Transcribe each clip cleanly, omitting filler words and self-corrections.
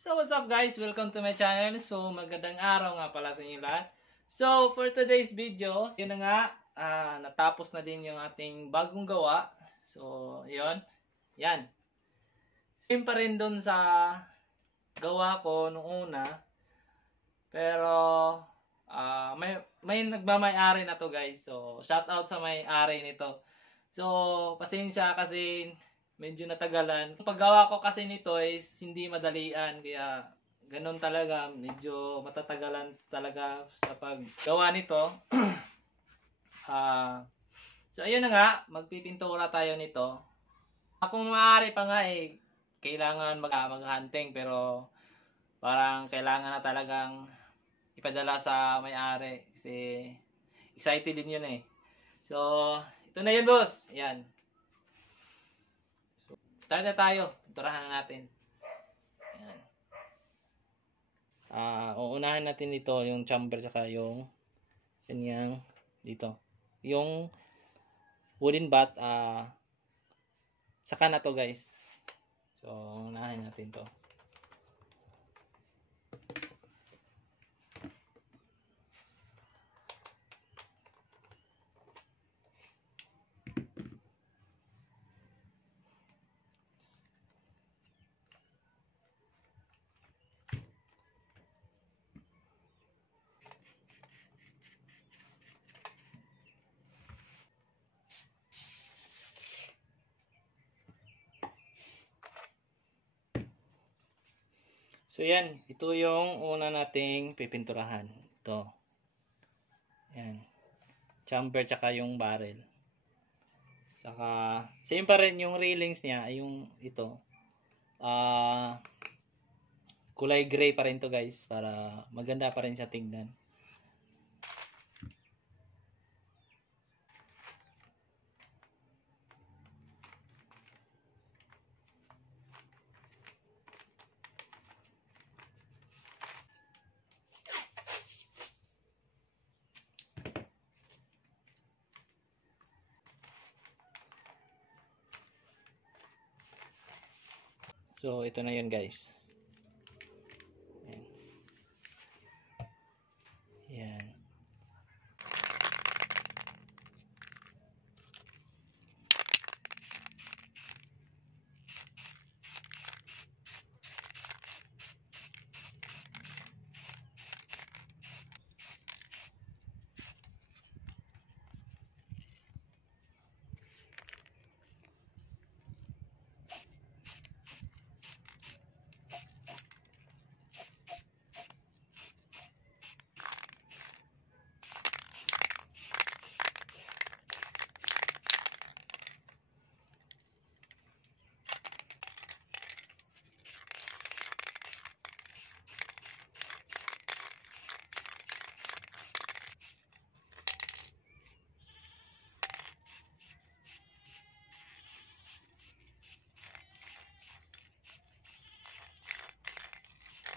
So what's up guys? Welcome to my channel. So magandang araw nga pala sa inyo lahat. So for today's video, yun na nga, natapos na din yung ating bagong gawa. So yun, yan. Same pa rin dun sa gawa ko nung una. Pero may nagmamay-ari na to guys. So shout out sa may-ari nito. So pasensya kasi medyo natagalan. Ang paggawa ko kasi nito is hindi madalian, kaya ganun talaga, medyo matatagalan talaga sa paggawa nito. So ayun na nga, magpipintura tayo nito. Kung maaari pa nga kailangan mag-hunting, pero parang kailangan na talagang ipadala sa may-ari kasi excited din yun So ito na yun boss, yan. Start na tayo. Pinturahan na natin. Ayan. Uunahin natin dito yung chamber saka yung kanyang dito. Yung wooden bat, saka na to guys. So, unahin natin to. So yan, ito yung una nating pipinturahan. Ito. Yan. Chamber tsaka yung barrel. Tsaka, same pa rin yung railings niya, yung ito. Kulay gray pa rin to guys, para maganda pa rin siya tingnan. So, ito na yun guys. Yan. Yan.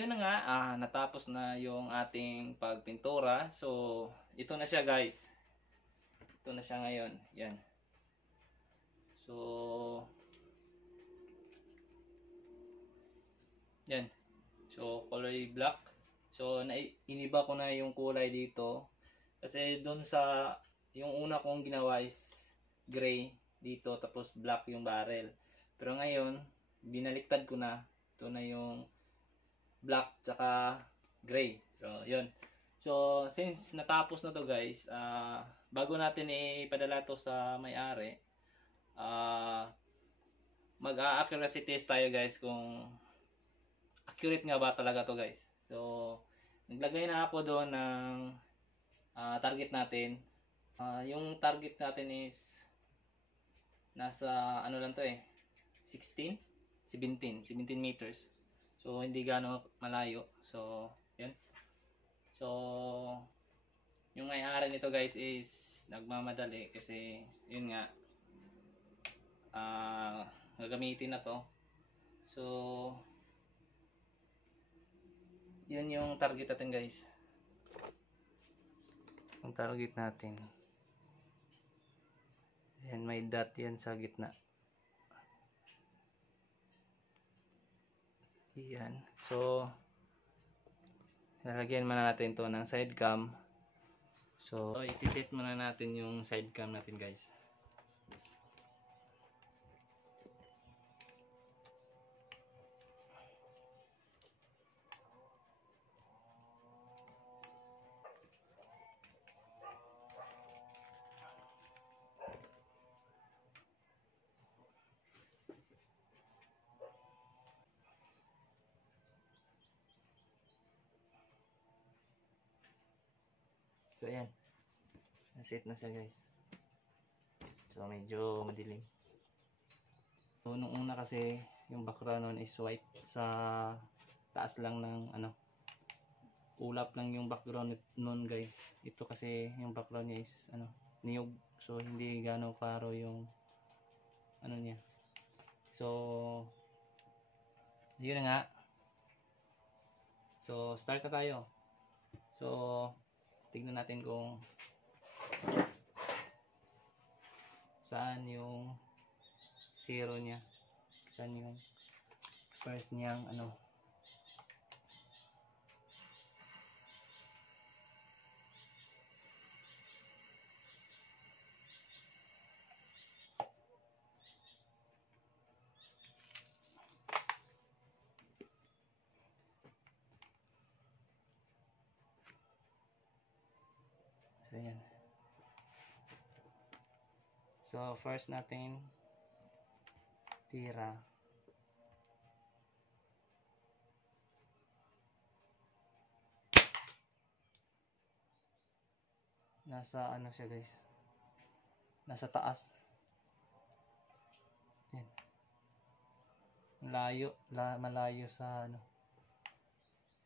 Yun na nga, natapos na yung ating pagpintura. So, ito na siya guys. Ito na siya ngayon. Yan. So, yan. So, color black. So, iniba ko na yung kulay dito. Kasi doon sa, yung una kong ginawa is gray dito, tapos black yung barrel. Pero ngayon, binaliktad ko na. Ito na yung black tsaka gray. So, yun. So, since natapos na to guys, bago natin ipadala to sa may-ari, mag-accuracy test tayo guys kung accurate nga ba talaga to guys. So, naglagay na ako doon ng target natin. Yung target natin is nasa ano lang to 16, 17 meters. So, hindi gaano malayo. So, yun. So, yung may-ari nito guys is nagmamadali kasi yun nga, gagamitin na to. So, yun yung target natin guys. Ang target natin. Yan, may dot yan sa gitna. Yan. So, lalagyan muna natin to ng side cam. So, isi-set muna natin yung side cam natin, guys. So, ayan. Naset na siya, guys. So, medyo madilim. So, nung una kasi, yung background nun is white. Sa taas lang ng, ulap lang yung background nun, guys. Ito kasi, yung background niya is, niyog. So, hindi gano'ng klaro yung, niya. So, yun na nga. So, start na tayo. So, tignan natin kung saan yung zero niya, saan yung first niyang so yan. So first natin tira nasa siya, guys, nasa taas. Yan. Malayo sa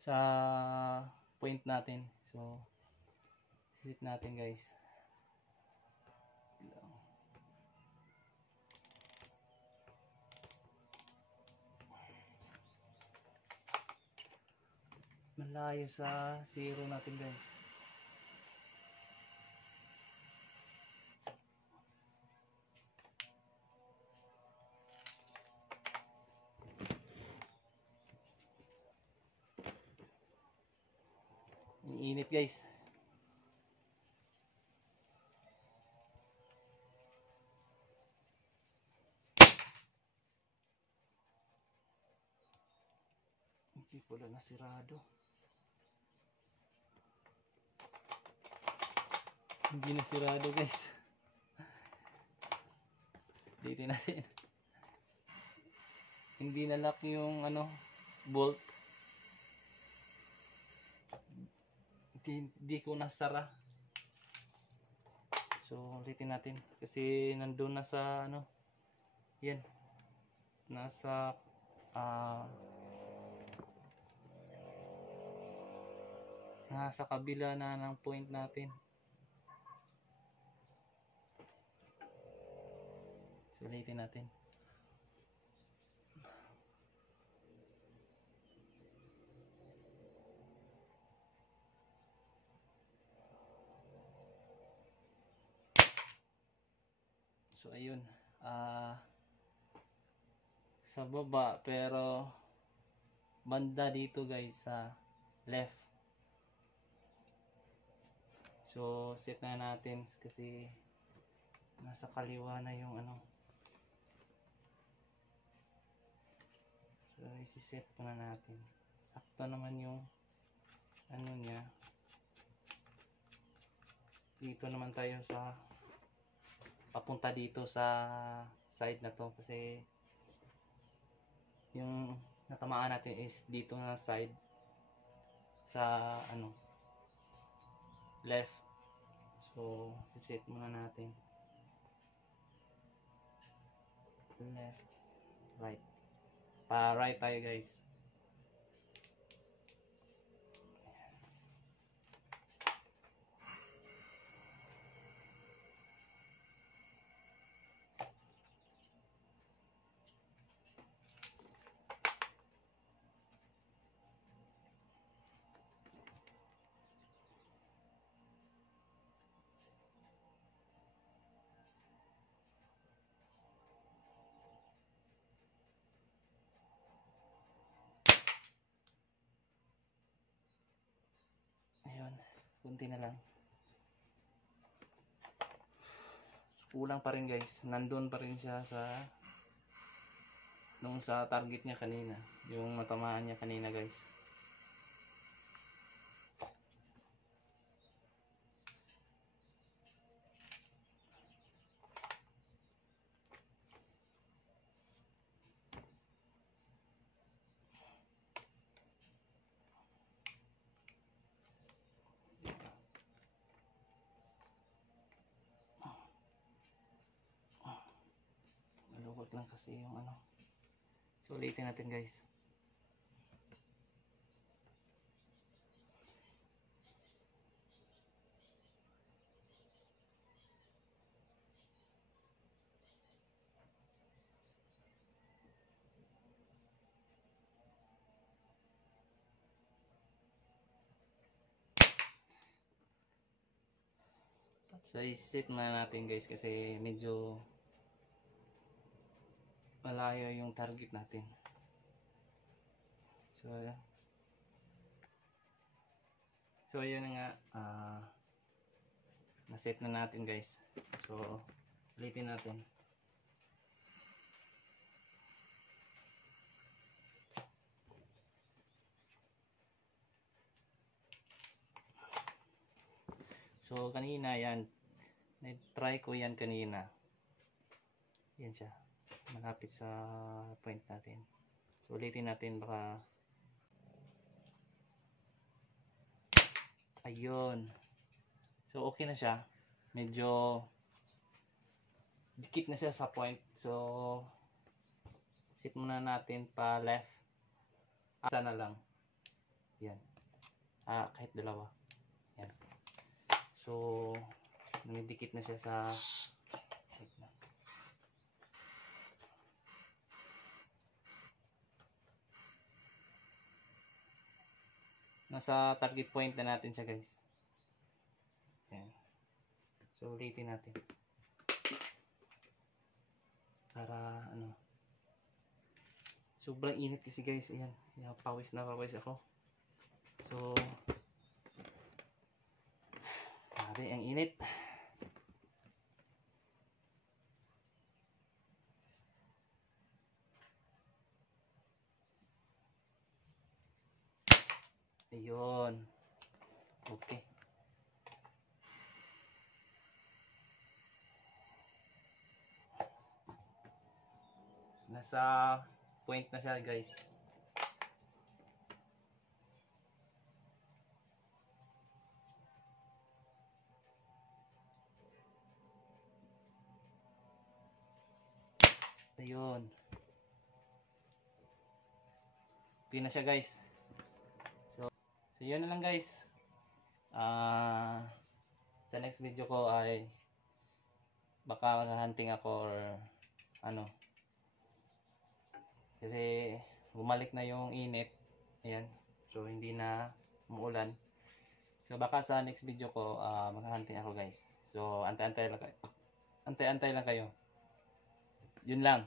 sa point natin. So sit natin, guys. Malayo sa zero natin, guys. Init, guys. Hindi pala nasirado. Hindi nasirado, guys. Dito natin. Hindi na lock yung bolt. Hindi ko nasara. So ulitin natin kasi nandun na sa yan, nasa nasa kabila na ng point natin. So ulitin natin. So ayun, sa baba, pero banda dito, guys, sa left. So set na natin kasi nasa kaliwa na yung so isi-set pa na natin. Sakto naman yung niya. Dito naman tayo sa papunta dito sa side na to kasi yung natamaan natin is dito na side sa left. So set muna natin left, right, pa right tayo, guys. Kunti na lang. Kulang pa rin guys. Nandun pa rin siya sa nung sa target niya kanina. Yung matamaan niya kanina guys. Malukot lang kasi yung ano. So ulitin natin guys. So i-set na natin guys kasi medyo malayo yung target natin. So ayun na nga, na-set na natin guys. So ulitin natin. So kanina yan, try ko yan kanina. Yan siya, malapit sa point natin. So ulitin natin, baka ayun. So okay na siya, medyo dikit na siya sa point. So set muna natin pa left, isa na lang yan, kahit dalawa yan. So dumidikit na siya sa na. Nasa target point na natin siya guys. Yan. So ulitin natin para ano, sobrang init kasi guys. Ayan, pawis na pawis ako. So grabe ang init. Ayun. Okay. Nasa point na siya guys. Ayun. Okay na siya guys. So yun na lang guys. Sa next video ko ay baka mag-hunting ako or ano. Kasi bumalik na yung init. Ayan. So hindi na umuulan. So baka sa next video ko mag-hunting ako guys. So antay-antay lang kayo. Yun lang.